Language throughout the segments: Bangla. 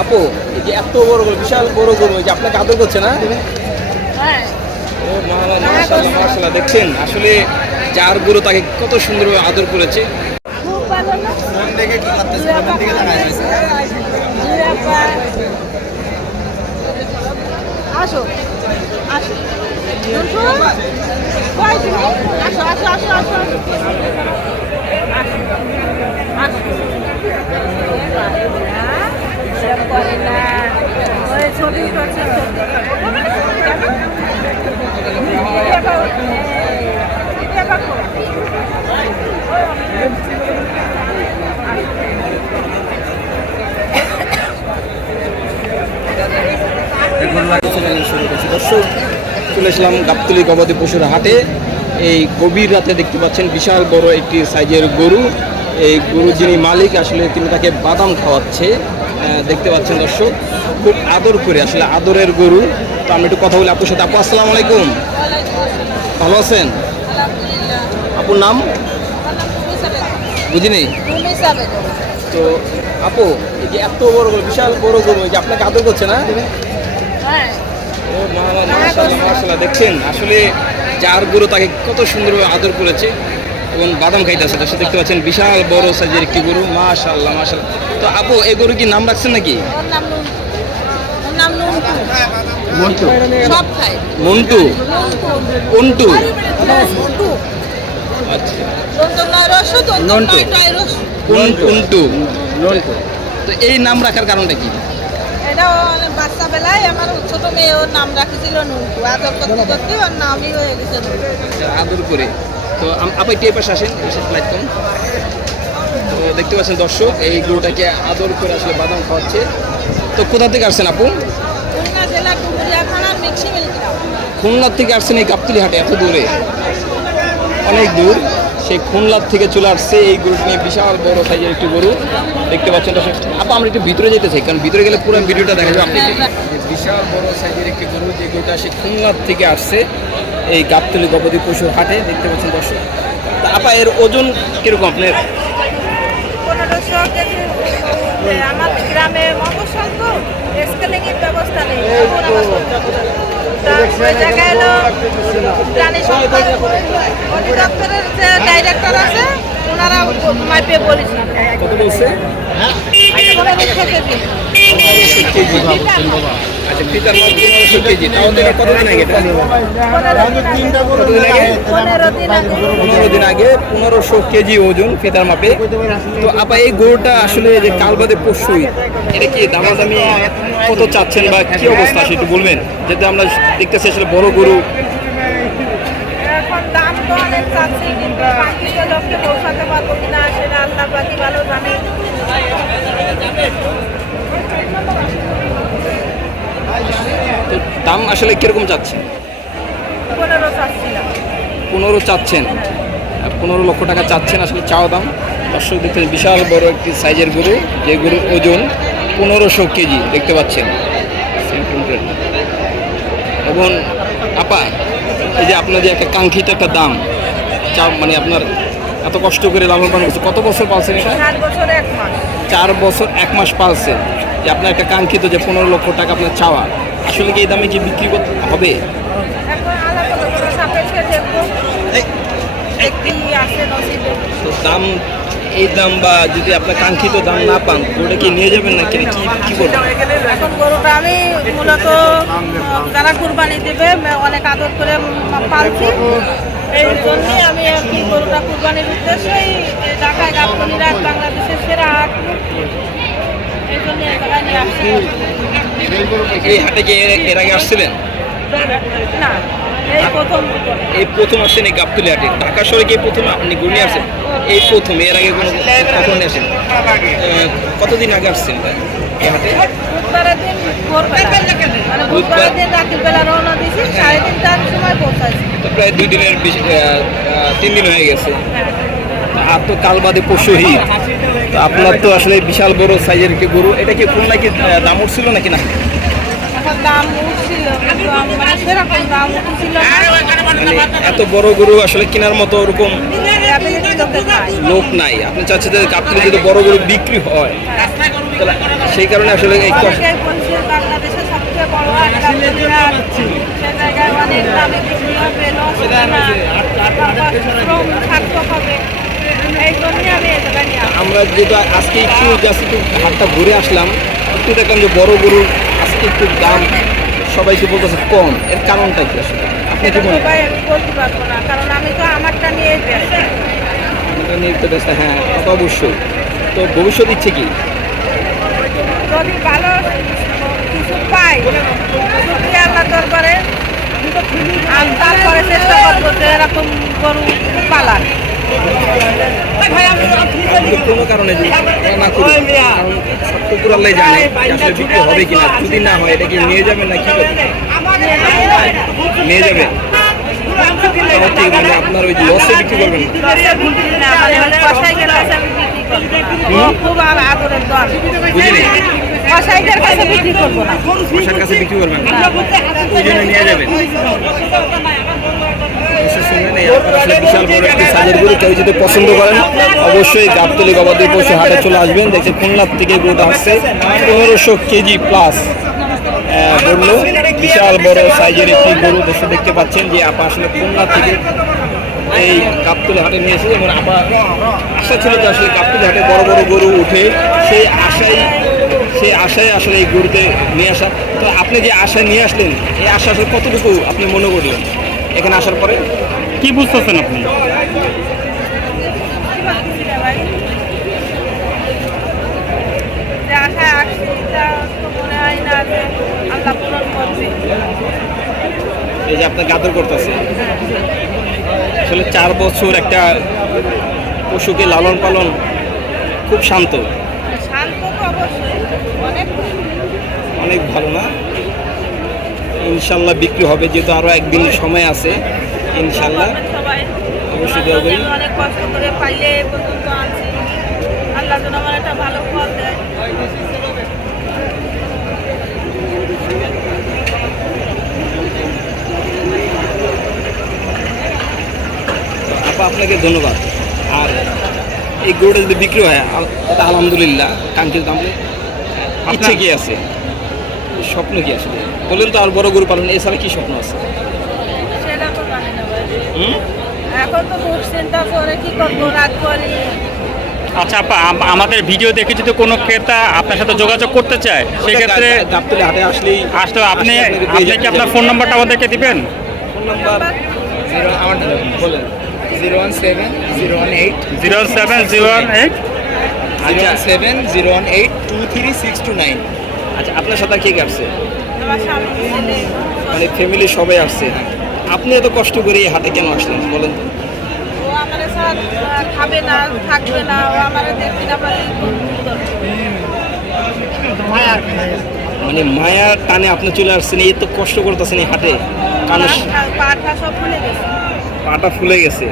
আপু এই যে এত বড় গরু বিশাল বড় গরু এই যে আপনাকে আদর করছে না? হ্যাঁ। ও মাশাআল্লাহ মাশাআল্লাহ দেখছেন? আসলে যার গরু তাকে কত সুন্দরভাবে আদর করেছে। আসো আসো। আসো আসো আসো আসো এরম করে না ওই ছবি করছে ছবি দর্শক, চলে এসলাম গবাদি পশুর হাটে। এই গভীর রাতে দেখতে পাচ্ছেন বিশাল বড় একটি সাইজের গরু। এই গরু যিনি মালিক, আসলে তিনি তাকে বাদাম খাওয়াচ্ছে। দেখতে পাচ্ছেন দর্শক, খুব আদর করে, আসলে আদরের গরু। তো আমি একটু কথা বলি আপুর সাথে। আপু, আসসালামু আলাইকুম। ভালো আছেন? আপুর নাম? বুঝিনি তো, আপু, এই যে এত বড় গরু, বিশাল বড় গরু যে আপনাকে আদর করছে না? দেখছেন? আসলে যার গরু তাকে কত সুন্দরভাবে আদর করেছে এবং বাদাম খাইতেছে দেখতে পাচ্ছেন বিশাল বড় সাইজের একটি গরু। মাশাআল্লাহ মাশাআল্লাহ। তো আপু এই গরু কি নাম রাখছেন নাকি? মন্টু। সব মন্টু? আচ্ছা। তো এই নাম রাখার কারণটা কি? এটা বাচ্চা বেলায় আমার ছোট মেয়ে ওর নাম রাখেছিল নুনটু আদর করতে করতে ওর নামই হয়ে গেছে আদর করে। তো আম- আপু একটু এই পাশে আসেন তো দেখতে পাচ্ছেন দর্শক এই গরুটাকে আদর করে আসলে বাদাম খাওয়াচ্ছে। তো কোথা থেকে আসছেন আপু? খুলনা থেকে আসছেন এই গাবতলি হাটে এত দূরে? অনেক দূর। সেই খুলনার থেকে চলে আসছে এই গরুটি নিয়ে বিশাল বড় সাইজের একটি গরু। দেখতে পাচ্ছেন আপু আমরা একটু ভিতরে যেতে চাই কারণ ভিতরে গেলে পুরো ভিডিওটা দেখা যাবে আপনি বিশাল বড় সাইজের একটি গরু যে গরুটা সে খুলনার থেকে আসছে এই গাবতলি গবাদি পশুর হাটে দেখতে পাচ্ছেন দর্শক। তা আপা এর ওজন কীরকম আপনার? আমার গ্রামে মফসল তো স্কেলিংয়ের ব্যবস্থা নেই। ওই জায়গায় এলো প্রাণী সম্পদ অধিদপ্তরের যে ডাইরেক্টর আছে ওনারা মাইপে বলেছে। কত আচ্ছা পনেরো দিন আগে, পনেরোশো কেজি ওজন মাপে। তো আপা, এই গরুটা আসলে যে এটা কি কত চাচ্ছেন বা কি অবস্থা? সেটা বলবেন, যাতে আমরা দেখতেছি আসলে বড় গরু। তো দাম আসলে কীরকম চাচ্ছেন? পনেরো চাচ্ছেন। পনেরো লক্ষ টাকা চাচ্ছেন আসলে চাওয়া দাম। দর্শক দেখতে বিশাল বড় একটি সাইজের গরু যে গরুর ওজন পনেরোশো কেজি দেখতে পাচ্ছেন। এবং আপা এই যে আপনার যে একটা কাঙ্ক্ষিত একটা দাম চা মানে আপনার এত কষ্ট করে লাভবান হচ্ছে কত বছর পালছেন এটা? চার বছর এক মাস। চার বছর এক মাস পালছেন যে আপনার একটা কাঙ্ক্ষিত যে পনেরো লক্ষ টাকা আপনার চাওয়া আসলে কি এই দামে কি বিক্রি করতে হবে? তো দাম এই দাম বা যদি আপনার কাঙ্ক্ষিত দাম না পান ওটা কি নিয়ে যাবেন না কি কি কি করবেন? এখন গরুটা আমি মূলত যারা কুরবানি দেবে অনেক আদর করে পালছি। এই জন্যই আমি আর কি গরুটা কুরবানির উদ্দেশ্যেই ঢাকায় গাবতলিরাট বাংলাদেশের সেরা হাট। এই হাটে কি এর আগে আসছিলেন? না এই প্রথম আসছেন এই গাবতলি হাটে। ঢাকা শহরে গিয়ে প্রথম আপনি ঘুরে আসেন? এই প্রথম এর আগে কোনো কখন আসেন? কতদিন আগে আসছেন ভাই এই হাটে? মানে প্রায় দুই দিনের তিন দিন হয়ে গেছে। হ্যাঁ। আর তো কাল বাদে তো আপনার তো আসলে বিশাল বড় সাইজের কি গরু। এটা কি কোন নাকি দাম উঠছিল নাকি না? মানে এত বড় গরু আসলে কেনার মতো ওরকম। লোক নাই। আপনি চাচ্ছেন যে গাবতলি যদি বড় গরু বিক্রি হয় সেই কারণে আসলে জায়গায় অনেক দামে বিক্রি হবে। আমরা যেহেতু আজকে একটু জাস্ট একটু হাটটা ঘুরে আসলাম একটু দেখলাম যে বড় গরুর আজকে একটু দাম সবাই কি বলতেছে কম এর কারণটা কি আসলে আপনি তো মনে আমি কারণ আমি তো আমারটা নিয়ে তো হ্যাঁ তা অবশ্যই তো ভবিষ্যৎ ইচ্ছে পাই আর তারপরে এরকম গরু পালার কোনো কারণে না করি। কারণ সত্যপুর আল্লাহ জানে আসলে বিক্রি হবে কিনা। যদি না হয় এটা কি নিয়ে যাবেন না কি নিয়ে যাবেন। ঠিক মানে আপনার ওই লসে বিক্রি করবেন। কসাইদের কাছে বিক্রি করব। না। কাছে করবেন। নিয়ে যাবেন অবশ্যই শুনবেন, এই আপনার আসলে যদি পছন্দ করেন, অবশ্যই গাবতলি গবাদি পশু হাটে চলে আসবেন। দেখতে খুলনার থেকে গরুটা আসছে। পনেরোশো কেজি প্লাস বলল বিশাল বড় সাইজের একটি গরু বসে দেখতে পাচ্ছেন যে আপা আসলে খুলনা থেকে এই গাবতলি হাটে নিয়ে এসেছে এবং আপা আশা ছিল যে আসলে গাবতলি হাটে বড় বড় গরু উঠে সেই আশাই, সেই আশায় আসলে এই গরুতে নিয়ে আসা। তো আপনি যে আশায় নিয়ে আসলেন, এই আশা আসলে কতটুকু আপনি মনে করলেন? এখানে আসার পরে? কি বুঝতেছেন আপনি। এই যে আপনার গাদর করতেছে। আসলে চার বছর একটা পশুকে লালন পালন খুব শান্ত। শান্ত তো অবশ্যই, অনেক অনেক ভালো না? ইনশাল্লাহ বিক্রি হবে যেহেতু আরও একদিন সময় আছে। ইনশাল্লাহ সবাই। অবশ্যই দোয়া করি। অনেক কষ্ট করে পাইলে পর্যন্ত আনছি। আল্লাহ যেন আমার একটা ভালো ফল দেয়। আপা আপনাকে ধন্যবাদ। আর এই গরুটা যদি বিক্রি হয় এটা আলহামদুলিল্লাহ কাঙ্ক্ষিত দাম। ইচ্ছে কি আছে? স্বপ্ন কি আসলে? বললেন তো আর বড় গরু পালন এছাড়া কি স্বপ্ন আছে সেটা তো জানি না ভাই হুম এখন তো খুব চিন্তা করে কি করব? রাত করি আচ্ছা আপা আমাদের ভিডিও দেখে যদি কোনো ক্রেতা আপনার সাথে যোগাযোগ করতে চায় সেক্ষেত্রে গাবতলি হাটে আসলেই আসলে আপনি আপনি কি আপনার ফোন নাম্বারটা আমাদেরকে দিবেন? ফোন নাম্বার জিরো আমার বলেন। Zero one seven zero one eight zero seven zero eight zero one seven zero one eight two three six two nine আচ্ছা আপনার সাথে কে কে আসছে? মানে ফ্যামিলি সবাই আসছে। আপনি এত কষ্ট করে এই হাটে কেন আসলেন বলেন তো? খাবে না থাকবে না আমার দেখবি না পারে মানে মায়ার টানে আপনি চলে আসছেন এই তো কষ্ট করতেছেন এই হাটে। সব গেছে। পাটা ফুলে গেছে।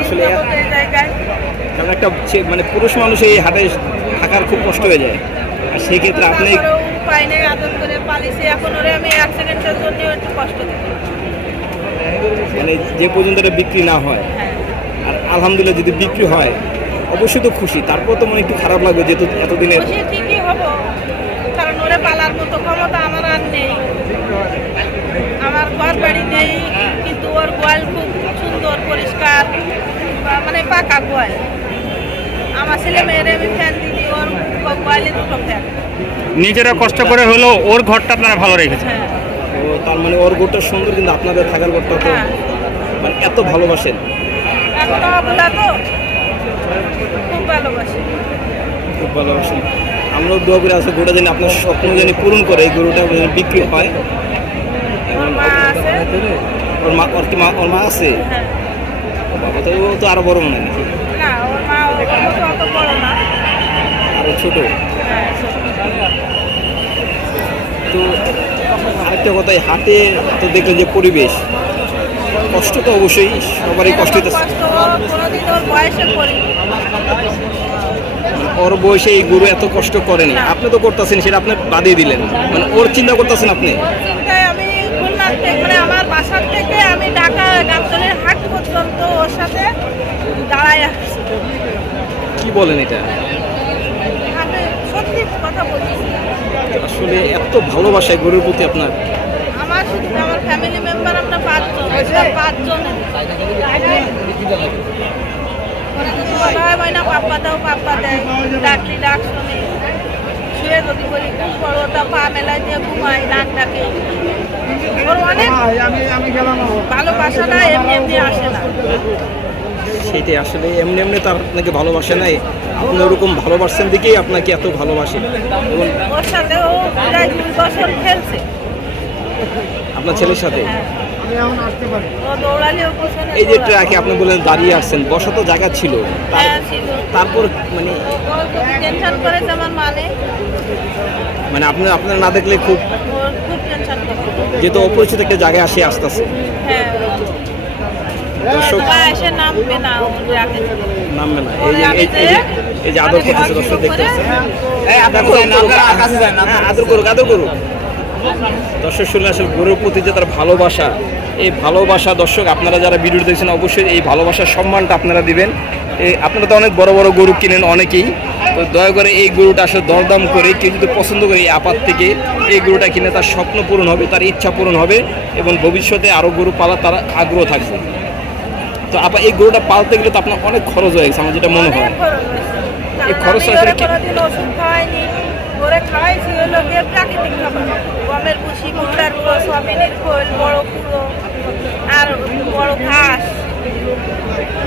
আসলে- কারণ একটা মানে পুরুষ মানুষ এই হাটে থাকার খুব কষ্ট হয়ে যায়। আর সেই ক্ষেত্রে আপনি উপায় নেই পালিয়েছি এখন ওরে আমি এক সেকেন্ডের জন্য একটু কষ্ট দিই। মানে যে পর্যন্ত এটা বিক্রি না হয় হ্যাঁ। আর আলহামদুলিল্লাহ যদি বিক্রি হয় অবশ্যই তো খুশি। তারপর তো মনে একটু খারাপ লাগবে যেহেতু এতদিনের খুশি ঠিকই হব কারণ ওরে পালার মতো ক্ষমতা আমার আর নেই। আমার ঘর বাড়ি নেই কিন্তু ওর গোয়াল খুব সুন্দর পরিষ্কার মানে পাকা গোয়াল। আমার ছেলে মেয়েরে আমি ফ্যান দিই ওর নিজেরা কষ্ট করে হলেও ওর ঘরটা আপনারা ভালো রেখেছেন। হ্যাঁ। ও তার মানে ওর ঘরটা সুন্দর কিন্তু আপনাদের থাকার গোটা তো হ্যাঁ। মানে এত ভালোবাসেন। খুব ভালোবাসেন। আমরাও দোয়া করে আছে গরুটা যেন আপনার স্বপ্ন যেন পূরণ করে এই গরুটা যেন বিক্রি হয়। ওর মা ওর মা ওর কি মা ওর মা আছে? হ্যাঁ। বাবা তো ও তো আরও বড় মনে হয় না ওর মা অত বড় না। ছোট। তো আরেকটা কথা হাটে তো দেখলেন যে পরিবেশ কষ্ট তো অবশ্যই সবারই কষ্ট ওর বয়সে এই গুরু এত কষ্ট করেনি আপনি তো করতেছেন সেটা আপনি বাদিয়ে দিলেন। মানে ওর চিন্তা করতেছেন আপনি? মানে আমার বাসার থেকে আমি ঢাকা গাবতলের হাট পর্যন্ত ওর সাথে দাঁড়ায় কি বলেন এটা? কথা আসলে এত ভালোবাসায় গরুর প্রতি আপনার? আমার শুধু আমার ফ্যামিলি মেম্বার আমরা পাঁচজন আমরা পাঁচজন। হয় ময়না পাপ্পা দাও পাপ্পা দেয়। ডাকলি ডাক শোনে। শুয়ে যদি বলি খুব বড় ওটা পা মেলায় দিয়ে ঘুমাই ডাক ডাকে। ওর অনেক ভালোবাসাটা এমনি এমনি আসে না। সেইটাই আসলে এমনি এমনি তার আপনাকে ভালোবাসে নাই। আপনি ওরকম ভালোবাসছেন দেখেই আপনাকে এত ভালোবাসে। এবং আপনার ছেলের সাথে? হ্যাঁ। এই যে দৌড়ায়। ট্রাকে আপনি বলেন দাঁড়িয়ে আসছেন বসা তো জায়গা ছিল। হ্যাঁ ছিল। তারপর মানে মানে। মানে আপনি আপনার না দেখলে খুব ওর খুব টেনশন করে যেহেতু অপরিচিত একটা জায়গায় আসে আস্তে আস্তে হ্যাঁ। দর্শক বা এসে নামবে না ও রাখে নামবে না। এই যে এই- এই যে- আদর করতেছে দর্শক দেখতেছে। এই আপনার করুন আপনার কাছে যান হ্যাঁ, আদর করুক আদর করুক। দর্শক শুনলে আসলে গরুর প্রতি যে তার ভালোবাসা এই ভালোবাসা দর্শক আপনারা যারা ভিডিও দেখছেন অবশ্যই এই ভালোবাসার সম্মানটা আপনারা দিবেন। এই আপনারা তো অনেক বড় বড় গরু কিনেন অনেকেই। তো দয়া করে এই গরুটা আসলে দরদাম করে কেউ যদি পছন্দ করে এই আপাত থেকে এই গরুটা কিনে তার স্বপ্ন পূরণ হবে তার ইচ্ছা পূরণ হবে এবং ভবিষ্যতে আরও গরু পালা তার আগ্রহ থাকবে। তো আপা এই গরুটা পালতে গেলে তো আপনার অনেক খরচ হয়ে গেছে আমার যেটা মনে হয়। এই খরচ আসলে কি- ওষুধ খাওয়াইনি। ওরে খাওয়াইছি হলো গিয়ে প্রাকৃতিক খাবার। গমের ভুসি ভুট্টার গুঁড়ো সয়াবিনের খোল বড় কুড়ো আর বড় ঘাস।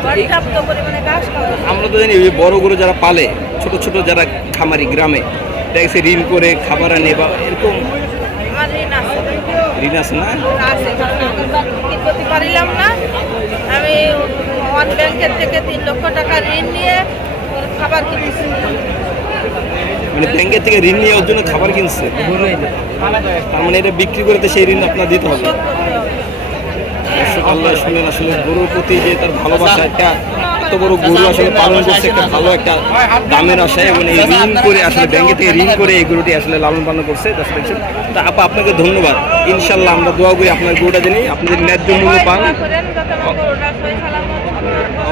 পর্যাপ্ত পরিমাণে ঘাস খাওয়া আমরা তো জানি বড় গরু যারা পালে ছোট ছোট যারা খামারি গ্রামে দেখছে ঋণ করে খাবার আনে বা এরকম ঋণ আছে। না? পারিলাম ওয়ান ব্যাংকের থেকে তিন লক্ষ টাকা ঋণ নিয়ে খাবার কিনেছি। মানে ব্যাংকের থেকে ঋণ নিয়ে ওর জন্য খাবার কিনছে? তার মানে এটা বিক্রি করে তো সেই ঋণ আপনার দিতে হবে। আল্লাহ শুনলেন আসলে গরুর প্রতি যে তার ভালোবাসা একটা এত বড় গরু আসলে পালন করছে একটা ভালো একটা দামের আশায় এবং এই ঋণ করে আসলে ব্যাংকে থেকে ঋণ করে এই গরুটি আসলে লালন পালন করছে দর্শক দেখছেন। তা আপা আপনাকে ধন্যবাদ। ইনশাল্লাহ আমরা দোয়া করি আপনার গরুটা জানি আপনি যদি ন্যায্য মূল্য পান।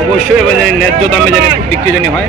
অবশ্যই এবার জানি ন্যায্য দামে যেন বিক্রি জানি হয়।